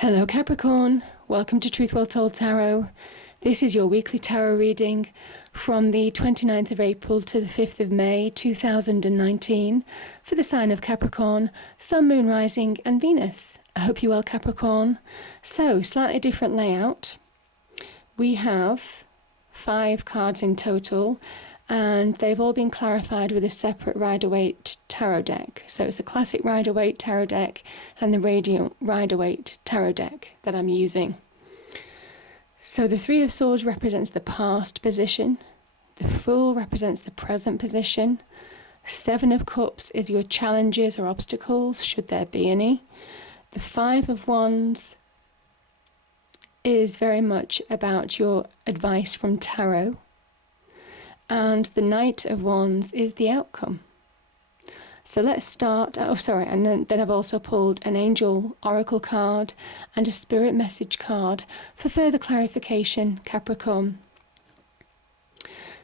Hello Capricorn, welcome to Truth Well Told Tarot. This is your weekly tarot reading from the 29th of April to the 5th of May 2019 for the sign of Capricorn, Sun, Moon, Rising and Venus. I hope you're well, Capricorn. So, slightly different layout. We have 5 cards in total and they've all been clarified with a separate Rider-Waite tarot deck. So it's a classic Rider-Waite tarot deck and the Radiant Rider-Waite tarot deck that I'm using. So the Three of Swords represents the past position, the Fool represents the present position, Seven of Cups is your challenges or obstacles, should there be any. The Five of Wands is very much about your advice from tarot. And the Knight of Wands is the outcome. So let's start. And then I've also pulled an Angel Oracle card and a Spirit Message card for further clarification, Capricorn.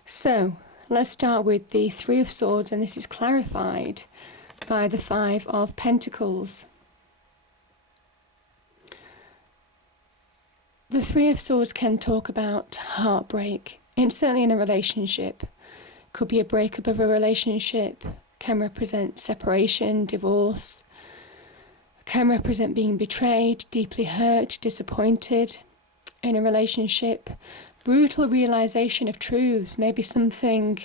So let's start with the Three of Swords, and this is clarified by the Five of Pentacles. The Three of Swords can talk about heartbreak. It's certainly in a relationship. Could be a breakup of a relationship, can represent separation, divorce, can represent being betrayed, deeply hurt, disappointed in a relationship, brutal realization of truths, maybe something,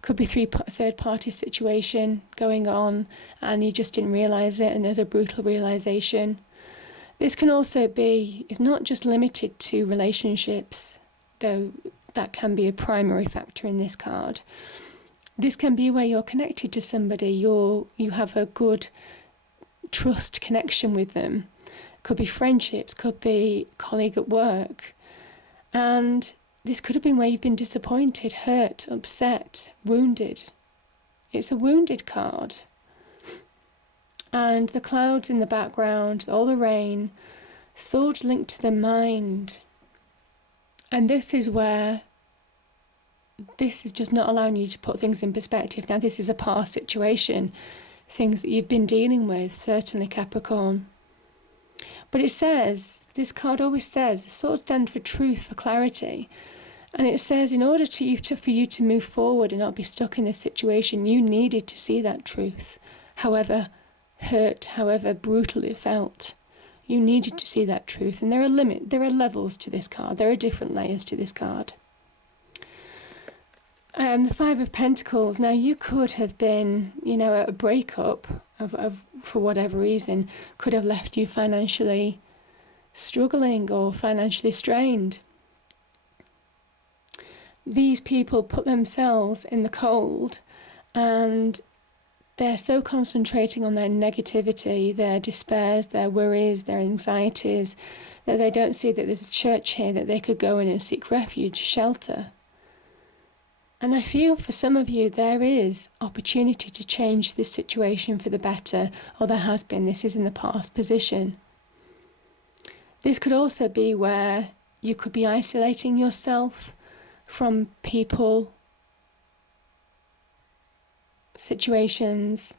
could be third party situation going on and you just didn't realize it and there's a brutal realization. This can also be, it's not just limited to relationships, though that can be a primary factor in this card. This can be where you're connected to somebody, you have a good trust connection with them. Could be friendships, could be colleague at work. And this could have been where you've been disappointed, hurt, upset, wounded. It's a wounded card. And the clouds in the background, all the rain, swords linked to the mind. And this is where this is just not allowing you to put things in perspective. Now, this is a past situation, things that you've been dealing with, certainly, Capricorn. But it says, this card always says, the swords stand for truth, for clarity. And it says, in order for you to move forward and not be stuck in this situation, you needed to see that truth. However hurt, however brutal it felt. You needed to see that truth, and there are levels to this card. There are different layers to this card. The Five of Pentacles. Now, you could have been, a breakup of for whatever reason, could have left you financially struggling or financially strained. These people put themselves in the cold, and they're so concentrating on their negativity, their despairs, their worries, their anxieties, that they don't see that there's a church here that they could go in and seek refuge, shelter. And I feel for some of you there is opportunity to change this situation for the better, or there has been. This is in the past position. This could also be where you could be isolating yourself from people, situations,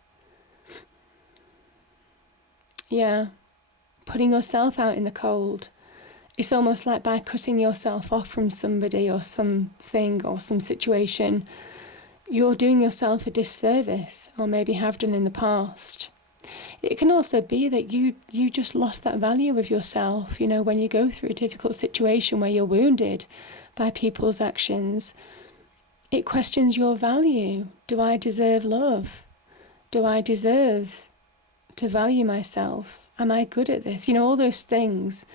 putting yourself out in the cold. It's almost like by cutting yourself off from somebody or something or some situation, you're doing yourself a disservice, or maybe have done in the past. It can also be that you just lost that value of yourself, when you go through a difficult situation where you're wounded by people's actions. It questions your value. Do I deserve love? Do I deserve to value myself? Am I good at this? All those things,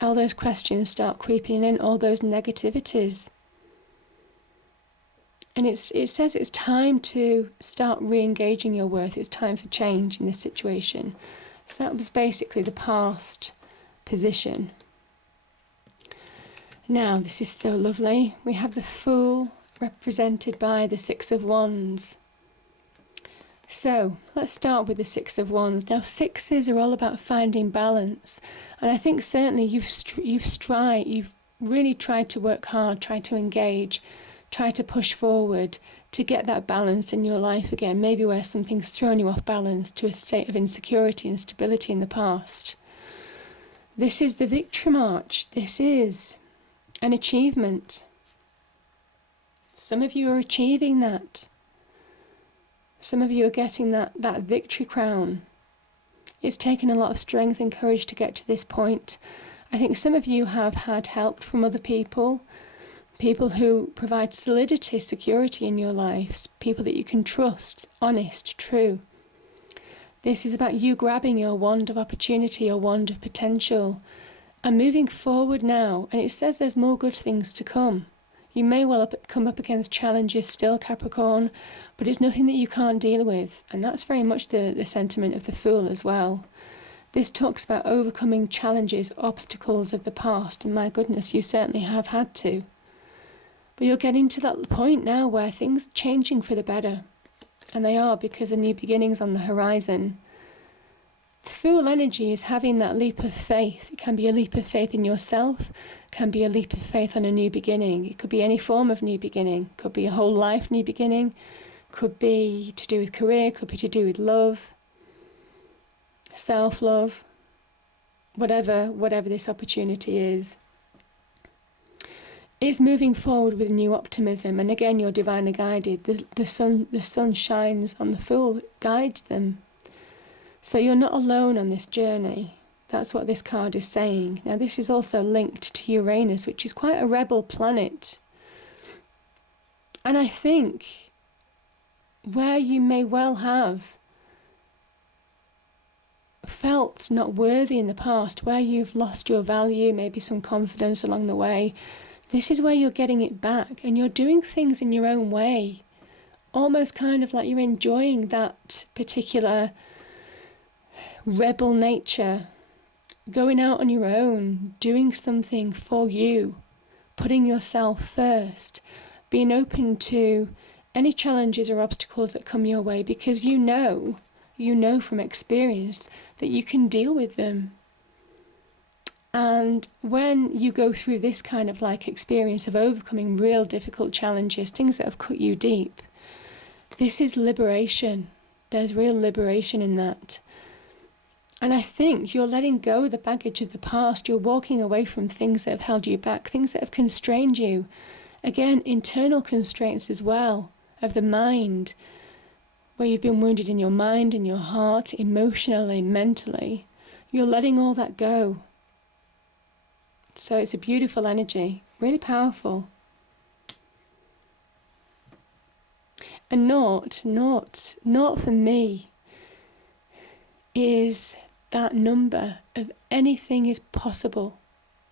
all those questions start creeping in, all those negativities. And it says it's time to start re-engaging your worth. It's time for change in this situation. So that was basically the past position. Now, this is so lovely. We have the Fool, represented by the Six of Wands. So let's start with the Six of Wands. Now, sixes are all about finding balance, and I think certainly you've really tried to work hard, tried to engage, tried to push forward to get that balance in your life again. Maybe where something's thrown you off balance to a state of insecurity and stability in the past. This is the victory march. This is an achievement. Some of you are achieving that. Some of you are getting that victory crown. It's taken a lot of strength and courage to get to this point. I think some of you have had help from other people who provide solidity, security in your lives, people that you can trust, honest, true. This is about you grabbing your wand of opportunity, your wand of potential, and moving forward now. And it says there's more good things to come. You may well come up against challenges still, Capricorn, but it's nothing that you can't deal with. And that's very much the sentiment of the Fool as well. This talks about overcoming challenges, obstacles of the past, and my goodness, you certainly have had to. But you're getting to that point now where things are changing for the better. And they are, because of new beginnings on the horizon. The Fool energy is having that leap of faith. It can be a leap of faith in yourself, can be a leap of faith on a new beginning. It could be any form of new beginning. Could be a whole life new beginning. Could be to do with career, could be to do with love, self-love, whatever this opportunity is. It's moving forward with new optimism, and again, you're divinely guided. The sun shines on the Fool, guides them. So you're not alone on this journey. That's what this card is saying. Now, this is also linked to Uranus, which is quite a rebel planet. And I think where you may well have felt not worthy in the past, where you've lost your value, maybe some confidence along the way, this is where you're getting it back, and you're doing things in your own way, almost kind of like you're enjoying that particular rebel nature, going out on your own, doing something for you, putting yourself first, being open to any challenges or obstacles that come your way, because you know from experience that you can deal with them. And when you go through this kind of like experience of overcoming real difficult challenges, things that have cut you deep, this is liberation. There's real liberation in that. And I think you're letting go of the baggage of the past. You're walking away from things that have held you back, things that have constrained you. Again, internal constraints as well, of the mind, where you've been wounded in your mind, in your heart, emotionally, mentally. You're letting all that go. So it's a beautiful energy, really powerful. And naught for me is that number of anything is possible.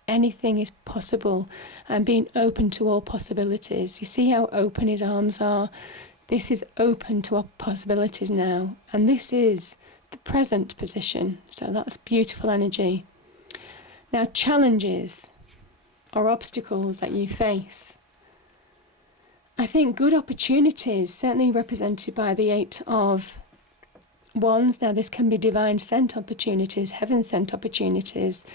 Anything is possible, and being open to all possibilities. You see how open his arms are? This is open to all possibilities now. And this is the present position. So that's beautiful energy. Now, challenges or obstacles that you face. I think good opportunities, certainly represented by the 8 of Wands. Now, this can be divine sent opportunities, heaven sent opportunities,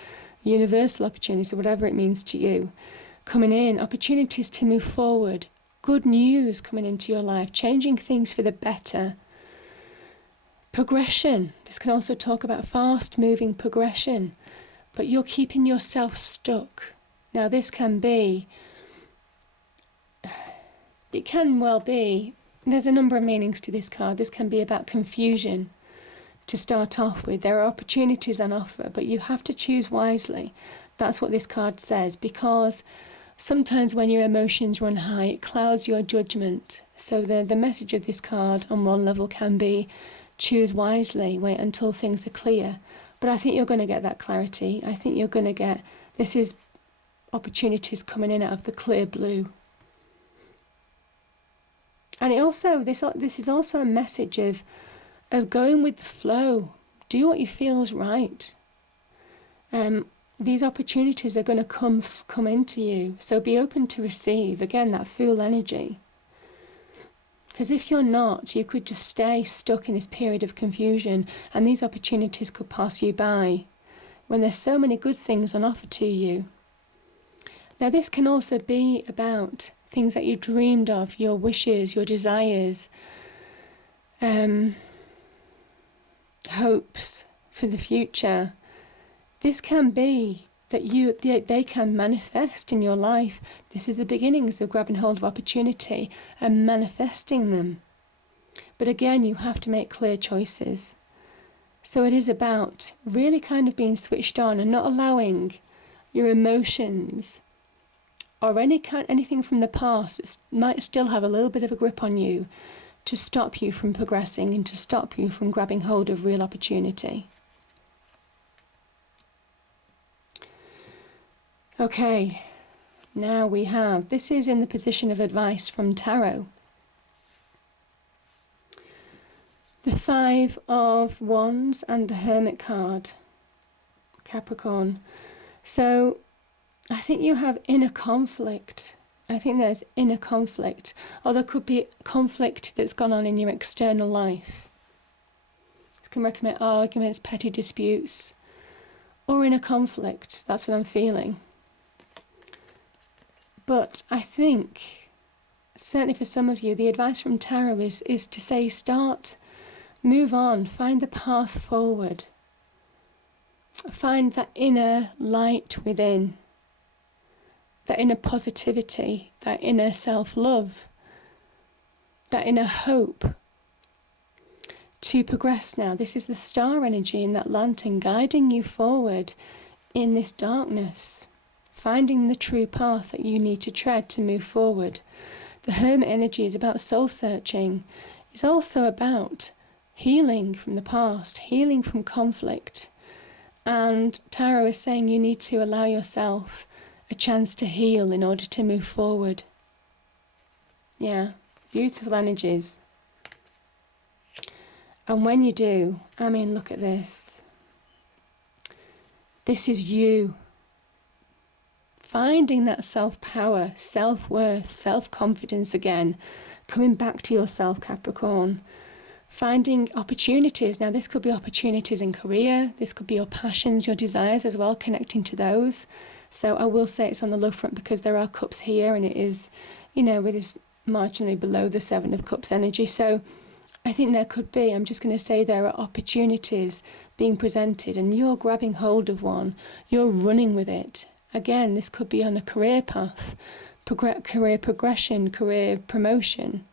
universal opportunities, whatever it means to you. Coming in, opportunities to move forward, good news coming into your life, changing things for the better. Progression. This can also talk about fast moving progression. But you're keeping yourself stuck. Now, this can be, it can well be, there's a number of meanings to this card. This can be about confusion to start off with. There are opportunities on offer, but you have to choose wisely. That's what this card says, because sometimes when your emotions run high, it clouds your judgment. So the message of this card on one level can be, choose wisely, wait until things are clear. But I think you're going to get that clarity. I think you're going to get, this is opportunities coming in out of the clear blue. And it also, this is also a message of going with the flow. Do what you feel is right. These opportunities are going to come into you. So be open to receive. Again, that Fool energy. Because if you're not, you could just stay stuck in this period of confusion, and these opportunities could pass you by when there's so many good things on offer to you. Now, this can also be about things that you dreamed of, your wishes, your desires, hopes for the future. this can be that they can manifest in your life. This is the beginnings of grabbing hold of opportunity and manifesting them. But again, you have to make clear choices. So it is about really kind of being switched on and not allowing your emotions or anything from the past that might still have a little bit of a grip on you to stop you from progressing and to stop you from grabbing hold of real opportunity. Okay, now we have, this is in the position of advice from Tarot. The Five of Wands and the Hermit card, Capricorn. So I think you have inner conflict. I think there's inner conflict, or there could be conflict that's gone on in your external life. This can recommend arguments, petty disputes, or inner conflict. That's what I'm feeling. But I think, certainly for some of you, the advice from Tarot is to say move on, find the path forward. Find that inner light within, that inner positivity, that inner self-love, that inner hope to progress now. This is the star energy in that lantern guiding you forward in this darkness, finding the true path that you need to tread to move forward. The Hermit energy is about soul searching. It's also about healing from the past, healing from conflict. And Tarot is saying you need to allow yourself a chance to heal in order to move forward. Yeah, beautiful energies. And when you do, I mean, look at this. This is you. Finding that self-power, self-worth, self-confidence again. Coming back to yourself, Capricorn. Finding opportunities. Now, this could be opportunities in career. This could be your passions, your desires as well, connecting to those. So I will say it's on the love front because there are cups here and it is, it is marginally below the Seven of Cups energy. So I think there could be, I'm just going to say there are opportunities being presented and you're grabbing hold of one. You're running with it. Again, this could be on a career path, career progression, career promotion.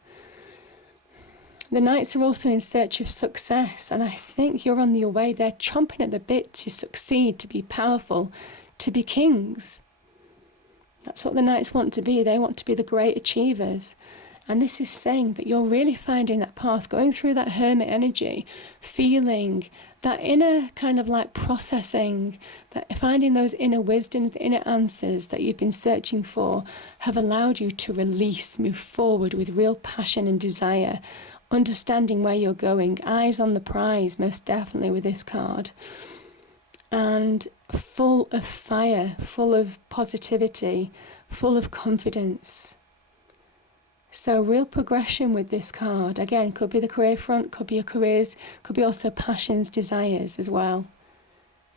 The Knights are also in search of success, and I think you're on your way. They're chomping at the bit to succeed, to be powerful, to be kings. That's what the Knights want to be. They want to be the great achievers. And this is saying that you're really finding that path, going through that Hermit energy, feeling that inner kind of like processing, that finding those inner wisdom, the inner answers that you've been searching for have allowed you to release, move forward with real passion and desire, understanding where you're going, eyes on the prize, most definitely with this card, and full of fire, full of positivity, full of confidence. So real progression with this card. Again, could be the career front, could be your careers, could be also passions, desires as well.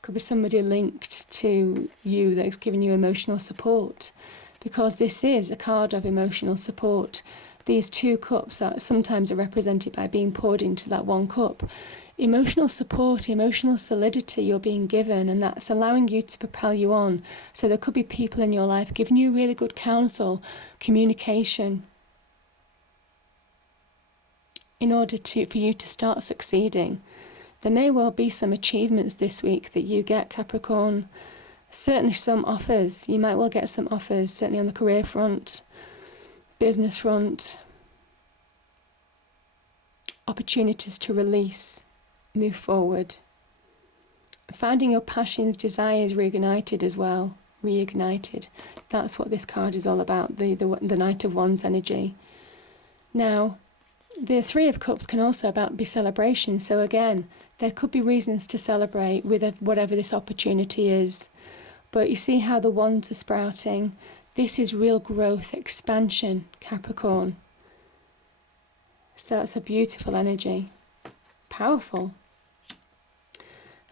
Could be somebody linked to you that's giving you emotional support, because this is a card of emotional support. These two cups are sometimes represented by being poured into that one cup. Emotional support, emotional solidity you're being given, and that's allowing you to propel you on. So there could be people in your life giving you really good counsel, communication, in order for you to start succeeding. There may well be some achievements this week that you get, Capricorn. Certainly some offers. You might well get some offers, certainly on the career front, business front. Opportunities to release, move forward. Finding your passions, desires reignited as well. Reignited. That's what this card is all about, the Knight of Wands energy. Now, the Three of Cups can also be celebration. So again, there could be reasons to celebrate with whatever this opportunity is. But you see how the wands are sprouting. This is real growth, expansion, Capricorn. So that's a beautiful energy. Powerful.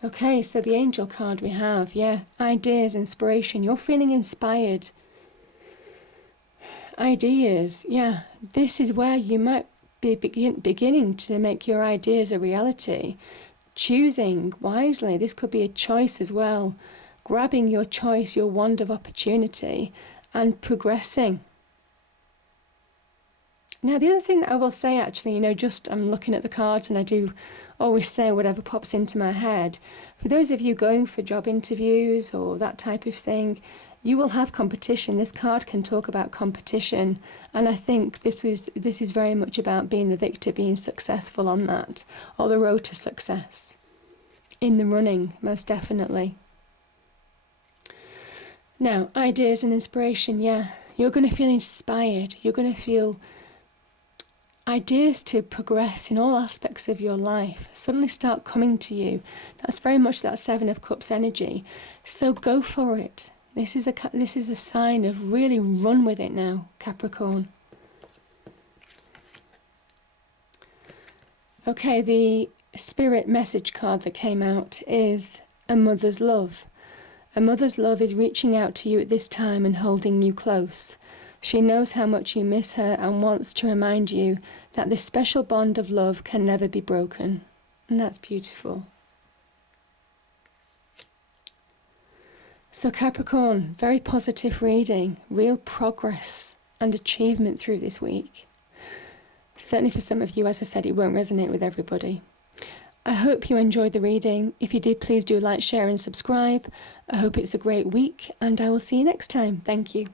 Okay, so the angel card we have, ideas, inspiration. You're feeling inspired. Ideas, this is where you might be beginning to make your ideas a reality. choosing wisely. This could be a choice as well. Grabbing your choice, your wand of opportunity, and progressing. Now, the other thing that I will say, actually, I'm looking at the cards and I do always say whatever pops into my head. For those of you going for job interviews or that type of thing, you will have competition. This card can talk about competition. And I think this is very much about being the victor, being successful on that, or the road to success. In the running, most definitely. Now, ideas and inspiration, yeah. You're going to feel inspired. You're going to feel ideas to progress in all aspects of your life suddenly start coming to you. That's very much that Seven of Cups energy. So go for it. This is a sign of really run with it now, Capricorn. Okay, the spirit message card that came out is a mother's love. A mother's love is reaching out to you at this time and holding you close. She knows how much you miss her and wants to remind you that this special bond of love can never be broken. And that's beautiful. So Capricorn, very positive reading, real progress and achievement through this week. Certainly for some of you, as I said, it won't resonate with everybody. I hope you enjoyed the reading. If you did, please do like, share and subscribe. I hope it's a great week and I will see you next time. Thank you.